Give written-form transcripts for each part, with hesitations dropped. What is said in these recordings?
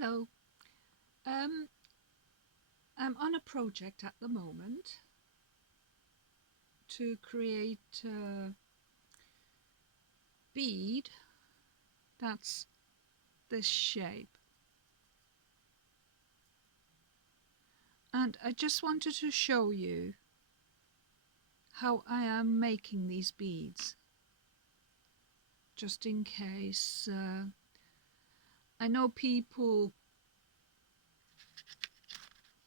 Hello. Um, I'm on a project at the moment to create a bead that's this shape. And I just wanted to show you how I am making these beads, just in case. I know people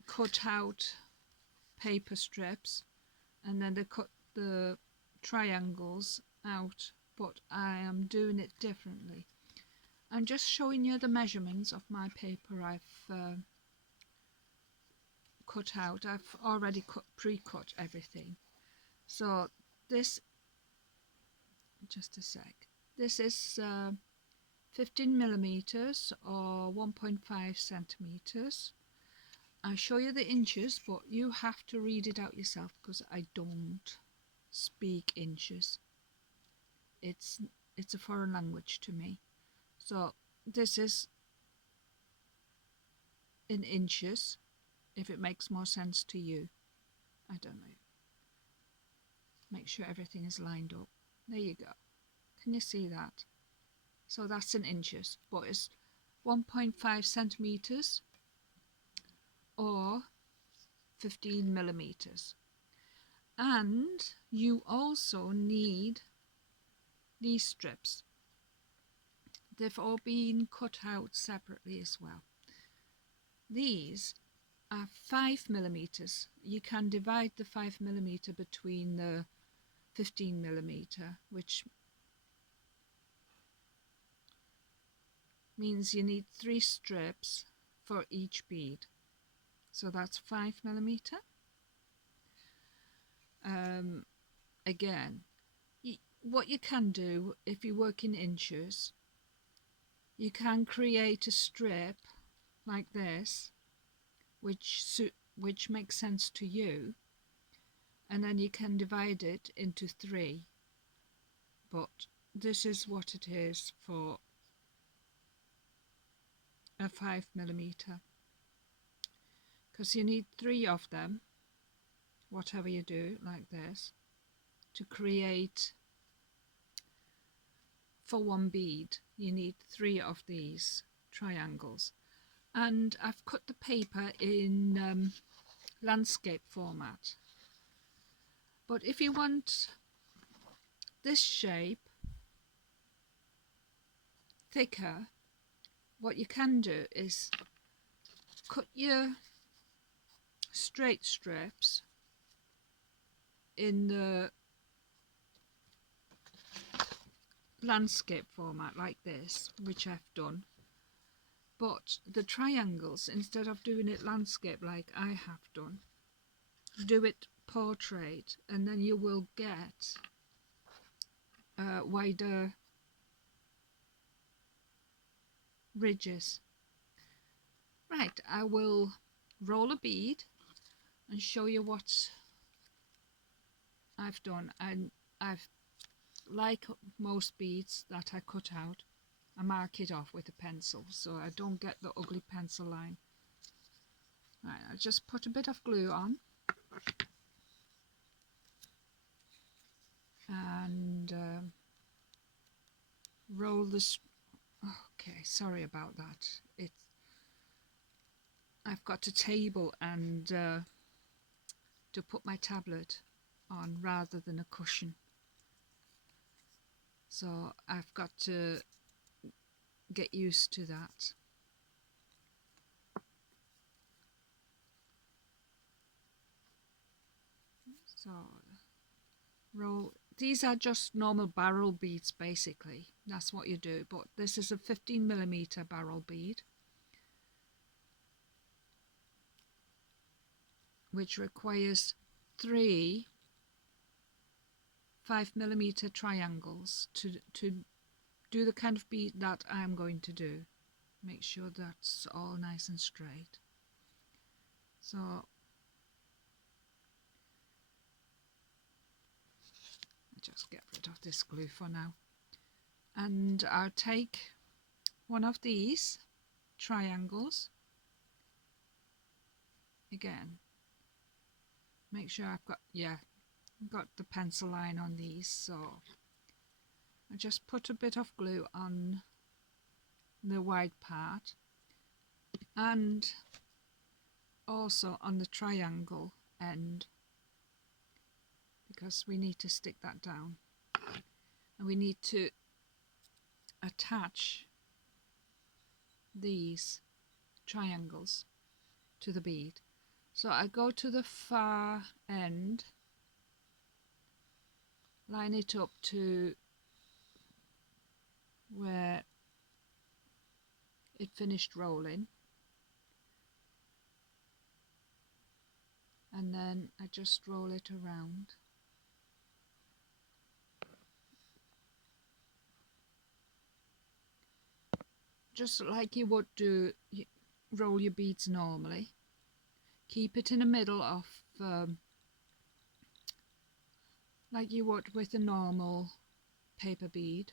cut out paper strips and then they cut the triangles out, but I am doing it differently. I'm just showing you the measurements of my paper I've cut out. I've already pre-cut everything. So this, just a sec, this is 15 millimeters or 1.5 centimeters. I'll show you the inches, but you have to read it out yourself because I don't speak inches. It's a foreign language to me. So this is in inches, if it makes more sense to you. I don't know. Make sure everything is lined up. There you go. Can you see that? So that's in inches, but it's 1.5 centimeters or 15 millimeters. And you also need these strips. They've all been cut out separately as well. These are 5 millimeters. You can divide the 5 millimeter between the 15 millimeter, which means you need 3 strips for each bead. So that's 5 millimeter. Again, what you can do if you work in inches, you can create a strip like this, which makes sense to you, and then you can divide it into 3. But this is what it is for a 5 millimeter, because you need 3 of them, whatever you do, like this, to create. For one bead you need 3 of these triangles, and I've cut the paper in landscape format. But if you want this shape thicker, what you can do is cut your straight strips in the landscape format like this, which I've done, but the triangles, instead of doing it landscape like I have done, do it portrait, and then you will get wider ridges. Right, I will roll a bead and show you what I've done. And I've, like most beads that I cut out, I mark it off with a pencil so I don't get the ugly pencil line. Right, I just put a bit of glue on and roll this. Okay, sorry about that. I've got a table and to put my tablet on rather than a cushion, so I've got to get used to that. So roll. These are just normal barrel beads, basically. That's what you do, but this is a 15 millimeter barrel bead, which requires 3 5 millimeter triangles to do the kind of bead that I'm going to do. Make sure that's all nice and straight. So just get rid of this glue for now, and I'll take one of these triangles. Again, make sure I've got the pencil line on these, so I just put a bit of glue on the wide part and also on the triangle end, because we need to stick that down and we need to attach these triangles to the bead. So I go to the far end, line it up to where it finished rolling, and then I just roll it around. Just like you would roll your beads normally. Keep it in the middle of like you would with a normal paper bead.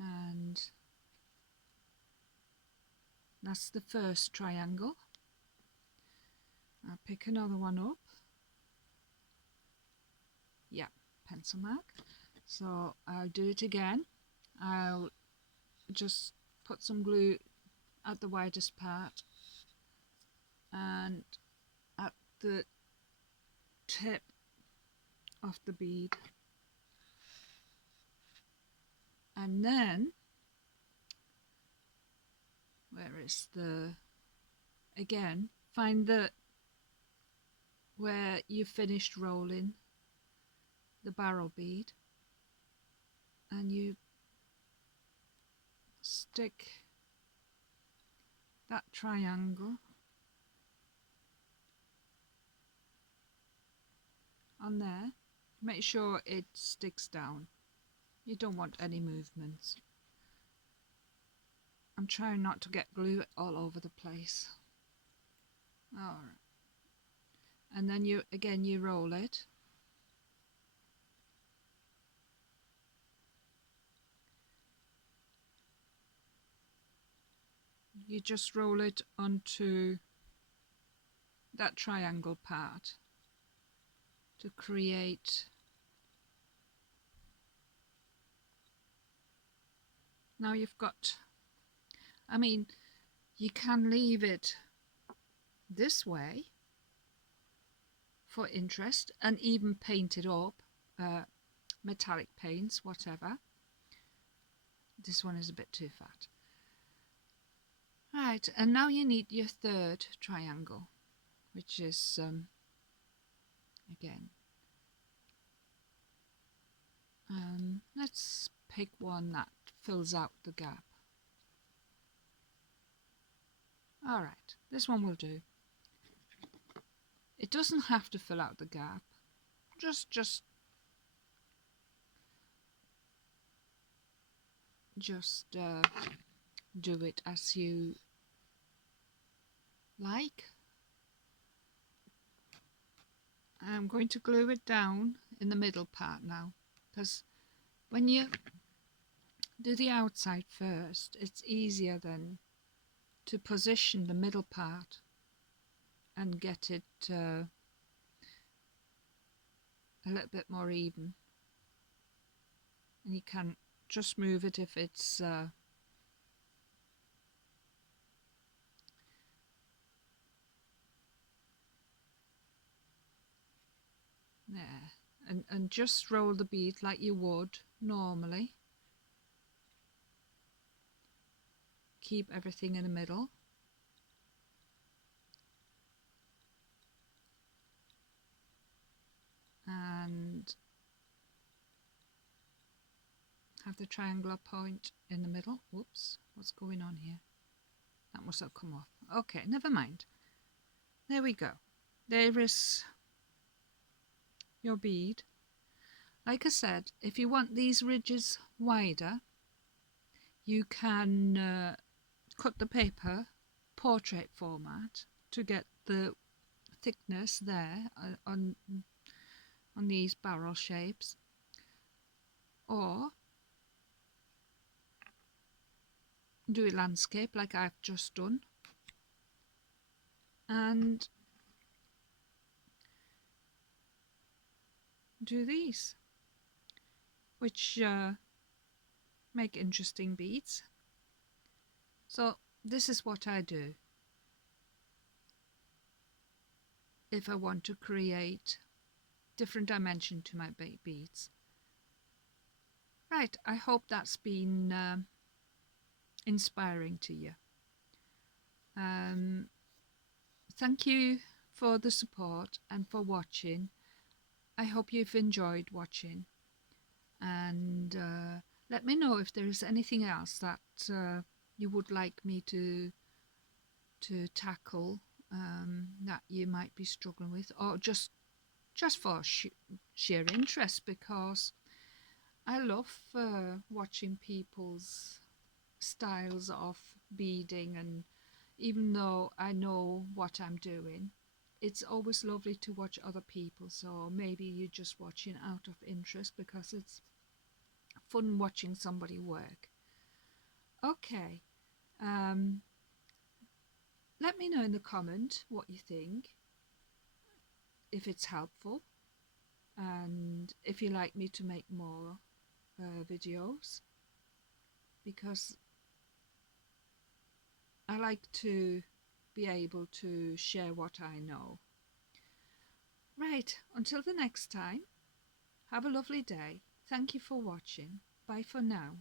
And that's the first triangle. I'll pick another one up. Yeah, pencil mark. So I'll do it again. I'll just put some glue at the widest part and at the tip of the bead, and then where is the, again, find the where you finished rolling the barrel bead, and you stick that triangle on there. Make sure it sticks down. You don't want any movements. I'm trying not to get glue all over the place. Alright. And then you roll it. You just roll it onto that triangle part to create. Now you've got, I mean, you can leave it this way for interest and even paint it up, metallic paints, whatever. This one is a bit too fat. Right, and now you need your third triangle, which is again, let's pick one that fills out the gap. Alright, this one will do. It doesn't have to fill out the gap, just do it as you like. I'm going to glue it down in the middle part now, because when you do the outside first, it's easier then to position the middle part and get it a little bit more even. And you can just move it if it's there, and just roll the bead like you would normally. Keep everything in the middle. And have the triangular point in the middle. Whoops, what's going on here? That must have come off. Okay, never mind. There we go. There is your bead. Like I said, if you want these ridges wider, you can cut the paper portrait format to get the thickness there on these barrel shapes, or do a landscape like I've just done, and do these, which make interesting beads. So this is what I do if I want to create different dimension to my beads. Right, I hope that's been inspiring to you. Thank you for the support and for watching. I hope you've enjoyed watching, and let me know if there is anything else that you would like me to tackle, that you might be struggling with, or just for sheer interest, because I love watching people's styles of beading, and even though I know what I'm doing, it's always lovely to watch other people. So maybe you're just watching out of interest because it's fun watching somebody work. Okay, let me know in the comment what you think, if it's helpful, and if you like me to make more videos, because I like to be able to share what I know. Right, until the next time, have a lovely day. Thank you for watching. Bye for now.